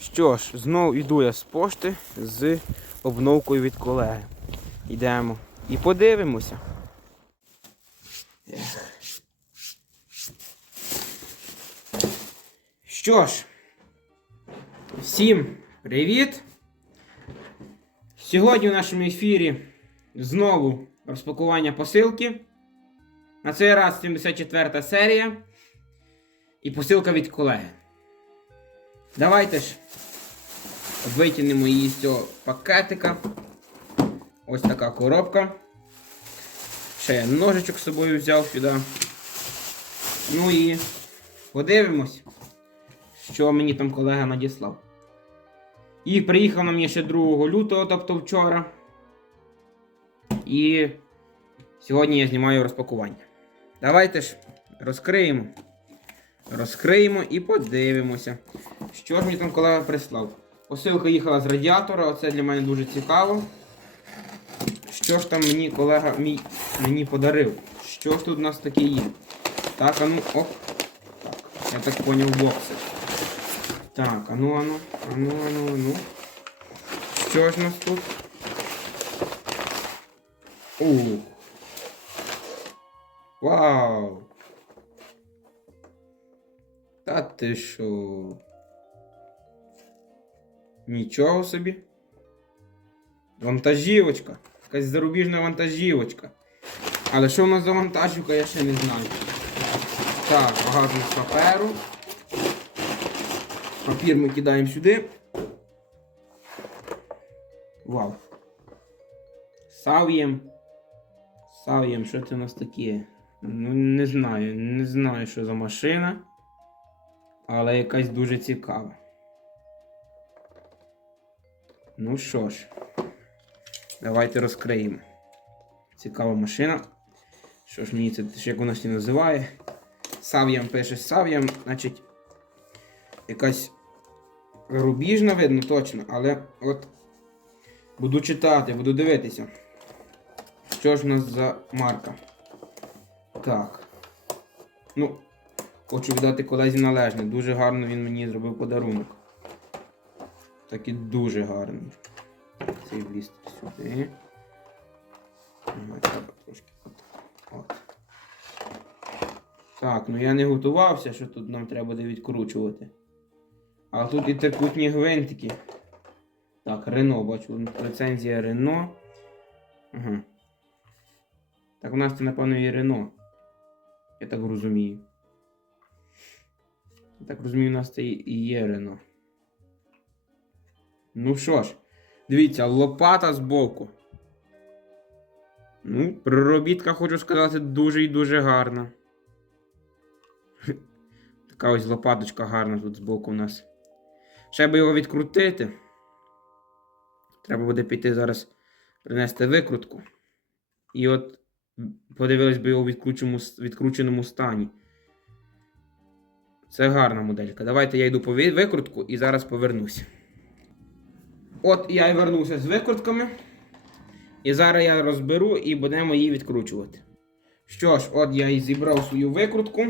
Що ж, знову йду я з пошти з обновкою від колеги. Йдемо і подивимося. Що ж, всім привіт! Сьогодні в нашому ефірі знову розпакування посилки. На цей раз 74 серія і посилка від колеги. Давайте ж витягнемо її з цього пакетика. Ось така коробка. Ще я ножичок з собою взяв сюди. Ну і подивимось, що мені там колега надіслав. І приїхав на мені ще 2 лютого, тобто вчора. І сьогодні я знімаю розпакування. Давайте ж розкриємо. Розкриємо і подивимося. Що ж мені там колега прислав? Посилка їхала з радіатора, оце для мене дуже цікаво. Що ж там мені колега мій мені подарив? Що ж тут у нас таке є? Так, а ну, оп. Так, я так поняв боксер. Так, ану, ану, ану, ану, ану. Що ж у нас тут? Ух. Вау! Та ти що? Нічого собі. Вантажівочка. Якась зарубіжна вантажівочка. Але що в нас за вантажівка, я ще не знаю. Так, багато паперу. Папір ми кидаємо сюди. Вау. Сав'єм. Сав'єм, що це у нас таке? Ну, не знаю, не знаю, що за машина. Але якась дуже цікава. Ну що ж, давайте розкриємо. Цікава машина. Що ж мені це як вона ще називає? Сав'ям пише Сав'ям, значить, якась рубіжна видно точно, але от буду читати, буду дивитися. Що ж в нас за марка? Так. Ну, хочу віддати колезі належне. Дуже гарно він мені зробив подарунок. Такий дуже гарний. Цей блістер сюди. Треба трошки от. от. Так, ну я не готувався, що тут нам треба буде відкручувати. А тут і трикутні гвинтики. Так, Рено, бачу, лицензія Рено. Ага. Так, у нас це, напевно, і Рено. Я так розумію. Я так розумію, у нас це і є Рено. Ну що ж, дивіться, лопата з боку. Ну, проробітка, хочу сказати, дуже і дуже гарна. Така ось лопаточка гарна тут збоку у нас. Ще би його відкрутити. Треба буде піти зараз принести викрутку. І от подивились би його в відкрученому, стані. Це гарна моделька. Давайте я йду по викрутку і зараз повернуся. От я і вернувся з викрутками. І зараз я розберу і будемо її відкручувати. Що ж, от я і зібрав свою викрутку.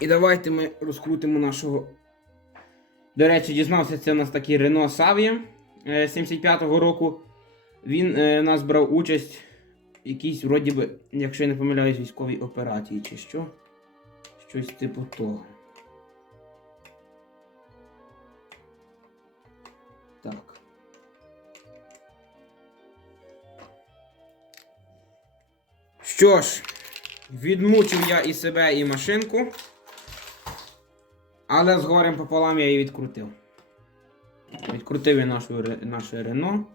І давайте ми розкрутимо нашого. До речі, дізнався, це у нас такий Renault Savia е, 75-го року. Він е, нас брав участь в якійсь, вроді би, якщо я не помиляюсь, військовій операції чи що. Щось типу того. Що ж, відмучив я і себе, і машинку. Але з горем пополам я її відкрутив. Відкрутив я нашу, наше Рено.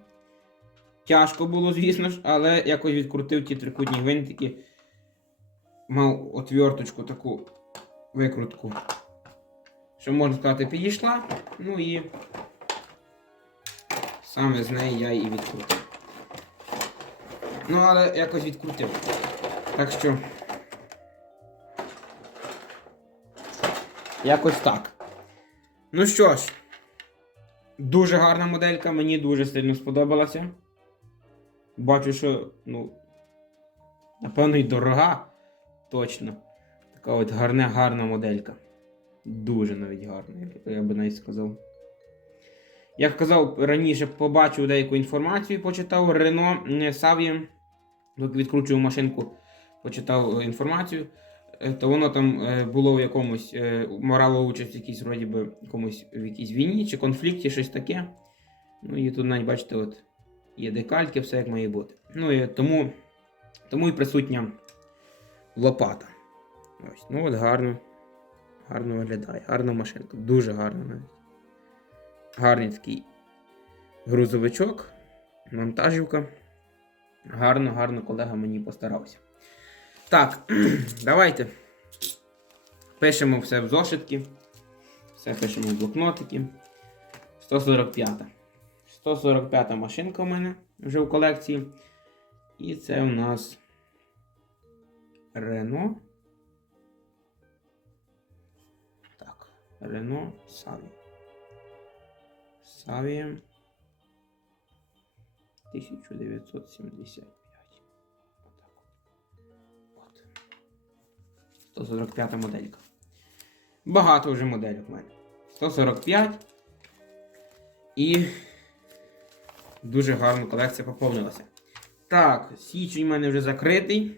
Тяжко було, звісно ж, але якось відкрутив ті трикутні гвинтики. Мав отверточку таку викрутку. Що можна сказати, підійшла. Ну і саме з неї я її відкрутив. Ну, але якось відкрутив. Так що. Якось так. Ну що ж, дуже гарна моделька, мені дуже сильно сподобалася. Бачу, що, ну, напевно, і дорога. Точно. Така от гарна, гарна моделька. Дуже навіть гарно, я- би навіть сказав. Як казав раніше, побачив деяку інформацію, почитав Рено доки відкручував машинку, почитав е, інформацію, е, то воно там е, було в якомусь морало участь в якійсь вроді би якомусь в якійсь війні чи конфлікті, щось таке. Ну і тут навіть бачите, от є декальки, все як має бути. Ну і тому, тому і присутня лопата. Ось, ну от гарно. Гарно виглядає. Гарна машинка. Дуже гарна навіть. Гарний такий грузовичок, монтажівка. Гарно, гарно колега мені постарався. Так, давайте пишемо все в зошитки. Все пишемо в блокнотики. 145. 145 машинка у мене вже в колекції. І це у нас Рено. Так, Рено Саві. Саві 1975. 145 моделька. Багато вже моделів в мене. 145. І дуже гарна колекція поповнилася. Так, січень у мене вже закритий.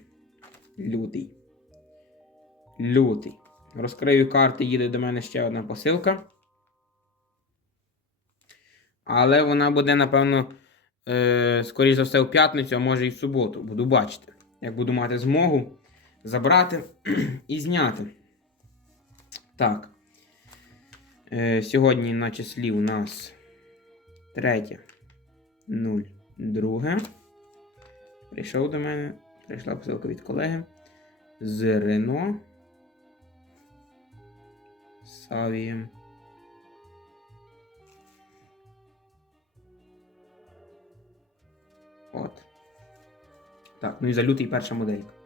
Лютий. Лютий. Розкрию карти, їде до мене ще одна посилка. Але вона буде, напевно, е, скоріш за все, в п'ятницю, а може і в суботу. Буду бачити. Як буду мати змогу забрати і зняти. Так. Е, сьогодні на числі у нас 3. 0. 2. Прийшов до мене. Прийшла посилка від колеги. З Рено. Савієм. От. Так, ну і за лютий перша моделька.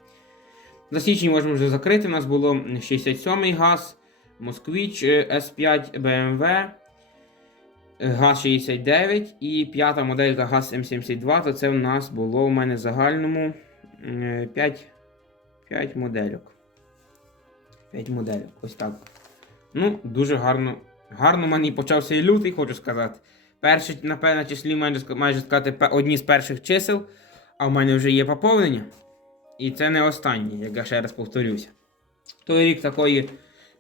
За січень можемо вже закрити. У нас було 67-й газ, Москвич е, S5 BMW, е, газ 69 і п'ята моделька газ М72. То це в нас було у мене в загальному 5, 5 модельок. 5 модельок. Ось так. Ну, дуже гарно. Гарно в мене почався і лютий, хочу сказати. Перші, напевно, числі майже, майже сказати одні з перших чисел, а в мене вже є поповнення. І це не останнє, як я ще раз повторюся. Той рік такої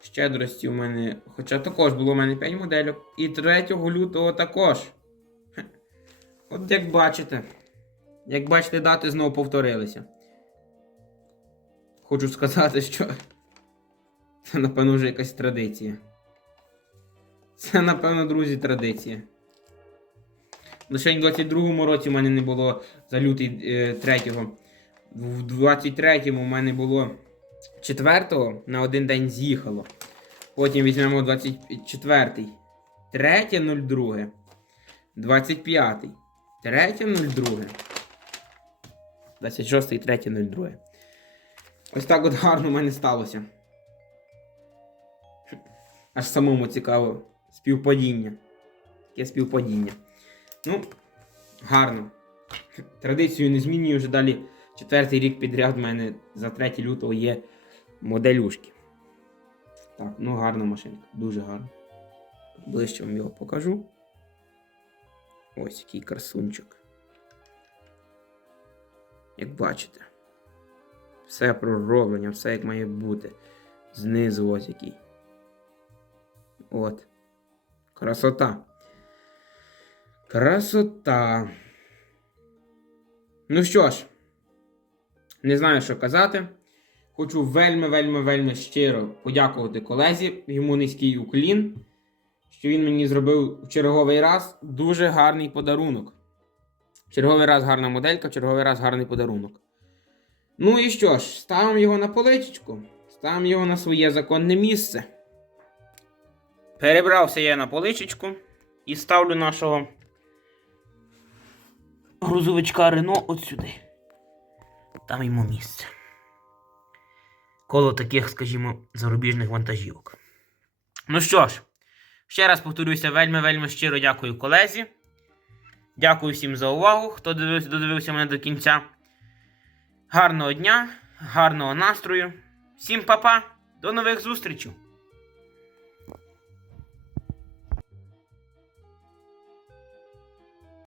щедрості у мене, хоча також було у мене 5 модельок. І 3 лютого також. От як бачите, як бачите, дати знову повторилися. Хочу сказати, що це, напевно, вже якась традиція. Це, напевно, друзі, традиція. Лише в 22-му році в мене не було за лютий е, 3-го. В 23-му в мене було 4-го на один день з'їхало. Потім візьмемо 24-й. 3.02. 25-й. 3.02. 26-й, 3.02. Ось так от гарно в мене сталося. Аж самому цікаво. Співпадіння. Таке співпадіння. Ну, гарно. Традицію не змінюю вже далі. Четвертий рік підряд в мене за 3 лютого є моделюшки. Так, ну гарна машинка, дуже гарна. Ближче вам його покажу. Ось який красунчик. Як бачите. Все пророблення, все як має бути. Знизу ось який. От. Красота. Красота. Ну що ж, не знаю, що казати. Хочу вельми-вельми-вельми щиро подякувати колезі, йому низький уклін, що він мені зробив в черговий раз дуже гарний подарунок. В черговий раз гарна моделька, в черговий раз гарний подарунок. Ну і що ж, ставимо його на поличечку, ставимо його на своє законне місце. Перебрався я на поличечку і ставлю нашого грузовичка Рено от сюди. Там йому місце. Коло таких, скажімо, зарубіжних вантажівок. Ну що ж, ще раз повторюся, вельми-вельми щиро дякую колезі. Дякую всім за увагу, хто додивився, додивився мене до кінця. Гарного дня, гарного настрою. Всім па-па, до нових зустрічей!